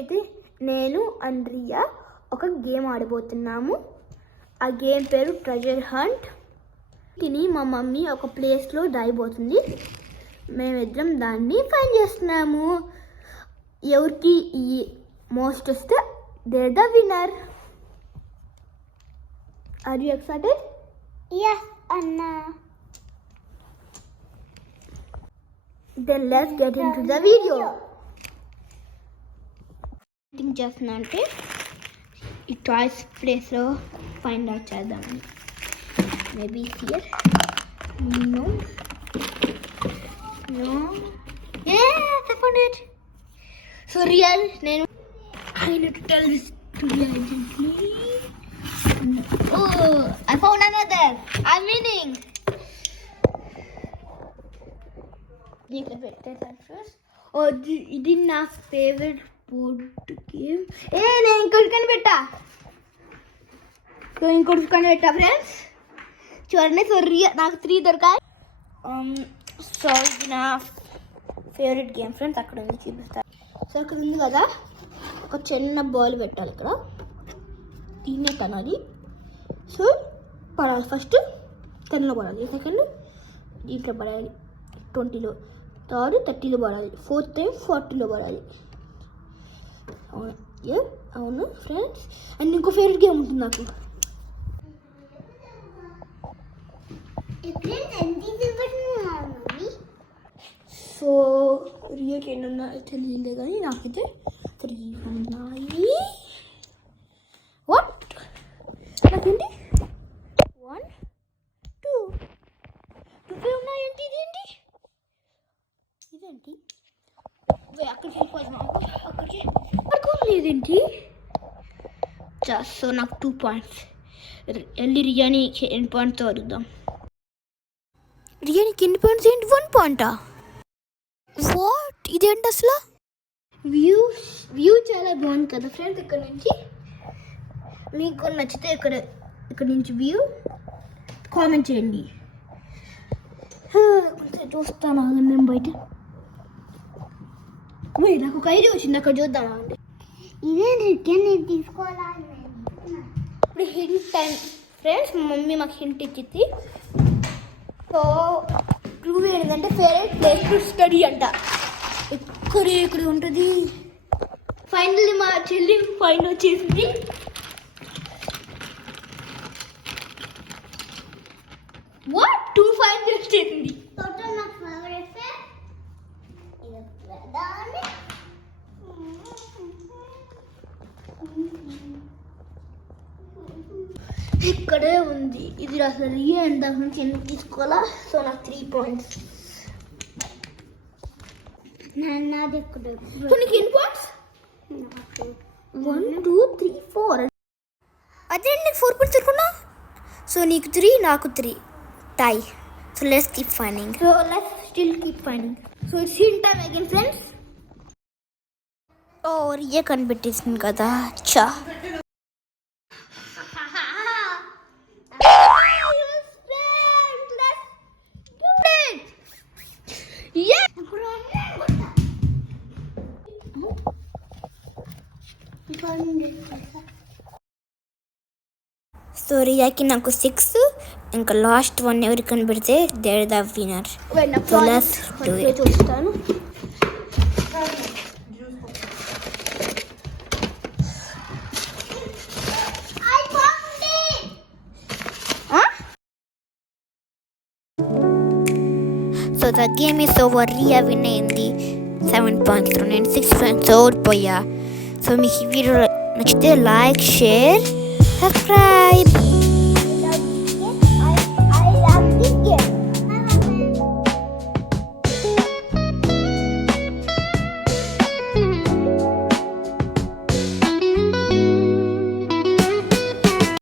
అయితే నేను అండ్ రియా ఒక గేమ్ ఆడబోతున్నాము. ఆ గేమ్ పేరు ట్రెజర్ హంట్. తిని మా మమ్మీ ఒక ప్లేస్లో దాయిపోతుంది. మేమిద్దరం దాన్ని ఫైండ్ చేస్తున్నాము. ఎవరికి ఈ మోస్ట్ వస్తే they the winner. Are you excited? Yes, Anna. Then let's get into the video. Think చేస్తున్నా అంటే ఈ టాయ్స్ ప్లేస్లో ఫైండ్ అవుట్ చేద్దామని. Maybe here. No no I found it. So real, నేను I need to tell this to the agency. Oh, I found another. I'm winning. Oh, ఇది నా favourite board game. నేను ఇంకోటి కనిపెట్టా ఫ్రెండ్స్. చూడండి, సో నాకు 3 దొరకాయి. సో ఇది నా ఫేవరెట్ గేమ్ ఫ్రెండ్స్. అక్కడ ఉంది, చూపిస్తాను. సో అక్కడ ఉంది కదా, ఒక చిన్న బాల్ పెట్టాలి ఇక్కడ. దీన్నే తనాలి. సో పడాలి. ఫస్ట్ 10లో పడాలి, సెకండ్ దీంట్లో పడాలి, 20లో, థర్డ్ 30లో పడాలి, ఫోర్త్ టైం 40లో పడాలి. అవును ఫ్రెండ్స్. అండ్ ఇంకో ఫేవరెట్ గేమ్ ఉంటుంది నాకు. సో రియల్కి ఎన్నున్నా తెలియలే కానీ నాకైతే 3 ఉన్నాయి. వాట్ నాకేంటి 1 2 ఉన్నాయి. ఏంటి ఇదేంటి? అక్కడికి వెళ్ళిపోదు మాకు. అక్కడికి పడుకోలేదేంటి? సో నాకు 2 పాయింట్స్. వెళ్ళి రియాని ఎన్ని పాయింట్తో అడుగుదాం. రియానికి ఎన్ని పాయింట్స్ ఏంటి? 1 పాయింటా? వాట్ ఇదేంటి అసలు? వ్యూ చాలా బాగుంది కదా ఫ్రెండ్స్. ఇక్కడ నుంచి మీకు నచ్చితే ఇక్కడ నుంచి వ్యూ కామెంట్ చేయండి. చూస్తాను నేను బయట. నాకు ఒక ఐడియా వచ్చింది, అక్కడ చూద్దామా అండి. ఇదే తీసుకోవాలి. ఇప్పుడు హింట్ టైం ఫ్రెండ్స్. మా మమ్మీ మాకు హింట్ ఇచ్చింది. సో ప్రూవ్ ఏంటంటే ఫేవరెట్ ప్లేస్ టు స్టడీ అంట. ఇక్కడ ఉంటుంది. ఫైనల్లీ మా చెల్లి ఫైండ్ వచ్చేసింది. వాట్ 2 ఫైండ్ వచ్చేసింది. ఇక్కడే ఉంది. ఇది అసలు రియల్ అండ్ దాని నుంచి ఎందుకు తీసుకోవాలా? సో నాకు 3 పాయింట్స్. నాది ఎక్కడ? నీకు ఎన్ని పాయింట్స్? 1 2 3 4. అదే నీకు 4 పాయింట్స్ అనుకున్నా. సో నీకు 3 నాకు 3 tie. So let's keep finding. So let's still keep finding. So it's hint time again friends. Oh real కనిపెట్టేసింది కదా. చా సో రియాకి నాకు 6, ఇంకా లాస్ట్ 1 ఎవరికి కనిపెడితే దేర్ ద విన్నర్. చూస్తాను. So the game is over. Riya win అయింది 7 పాయింట్స్తో. నేను 6 పాయింట్స్ ఓడిపోయా. సో మీకు ఈ వీడియో నచ్చితే లైక్, షేర్, సబ్స్క్రైబ్.